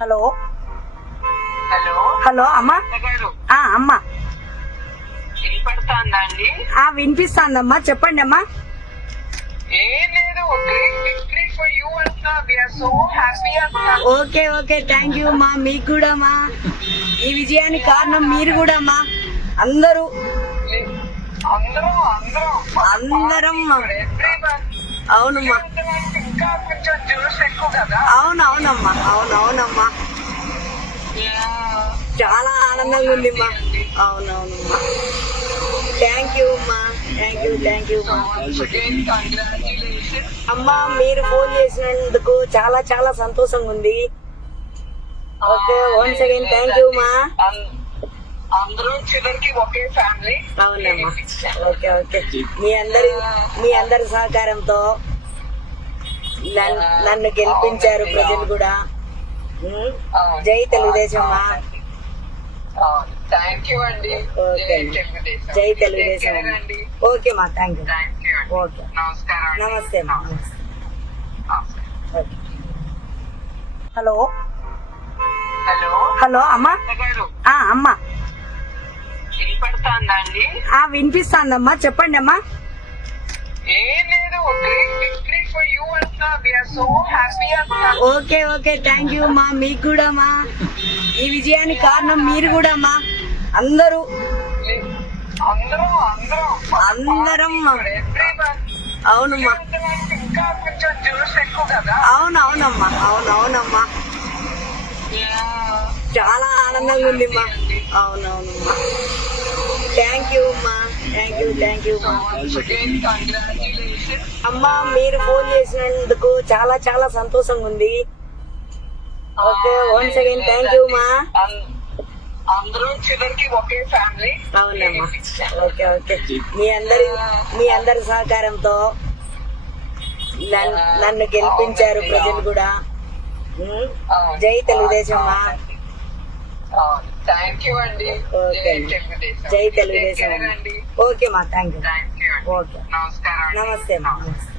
Hello. Hello. అమ్మా. అమ్మా. వినిపిస్తాందమ్మా. చెప్పండి అమ్మా. Okay okay. థ్యాంక్ యూ మా మీకు కూడా మా ఈ విజయానికి కారణం మీరు కూడా మా అందరూ. అందరం అవునమ్మా. అవునవునమ్మా అవునవునమ్మా. అవును అవునమ్మా అవును అవునమ్మా చాలా ఆనందంగా ఉందిమ్మా. అవునవునమ్మా. థ్యాంక్ యూ అమ్మా. థ్యాంక్ యూ థ్యాంక్ యూ అమ్మా. మీరు ఫోన్ చేసినందుకు చాలా చాలా సంతోషంగా ఉంది. Okay once again thank you అమ్మా. అందరూ చివరికి ఒకే ఫ్యామిలీ అవునమ్మా. Okay okay. మీ అందరి మీ అందరి సహకారంతో నన్- నన్ను గెలిపించారు ప్రజలు కూడా. జై తెలుగుదేశం మా. థ్యాంక్ యూ అండి. జై. తెలుగుదేశం. ఓకే మా థ్యాంక్ యూ ఓకే. నమస్తే మా. హలో. హలో. హలో అమ్మా. అమ్మా. ఆ వినిపిస్తాందమ్మా. చెప్పండి అమ్మా. Okay okay. థ్యాంక్ యూ మా మీకు కూడా మా ఈ విజయానికి కారణం మీరు కూడా మా అందరూ. అందరం అవునమ్మా ఇంకా కొంచెం జ్యూస్ ఎక్కువ కదా అవును అవునమ్మా అవును అవునమ్మా Yeah. చాలా ఆనందంగా ఉంది మా అవునవునమ్మా. థ్యాంక్ యూ అమ్మా థ్యాంక్ యూ థ్యాంక్ యూ. అమ్మా మీరు ఫోన్ చేసినందుకు చాలా చాలా సంతోషంగా ఉంది. Okay once again thank you మా అం- అందరూ చివరికి ఒకే ఫ్యామిలీ అవునమ్మా. ఓకే ఓకే మీ అందరి మీ అందరి సహకారంతో నన్- నన్ను గెలిపించారు ప్రజలు కూడా. జై తెలుగుదేశం మా. థ్యాంక్ యూ అండి జై. తెలుగుదేశం ఓకే మా థ్యాంక్ యూ ఓకే నమస్కారం. నమస్తే మా నమస్తే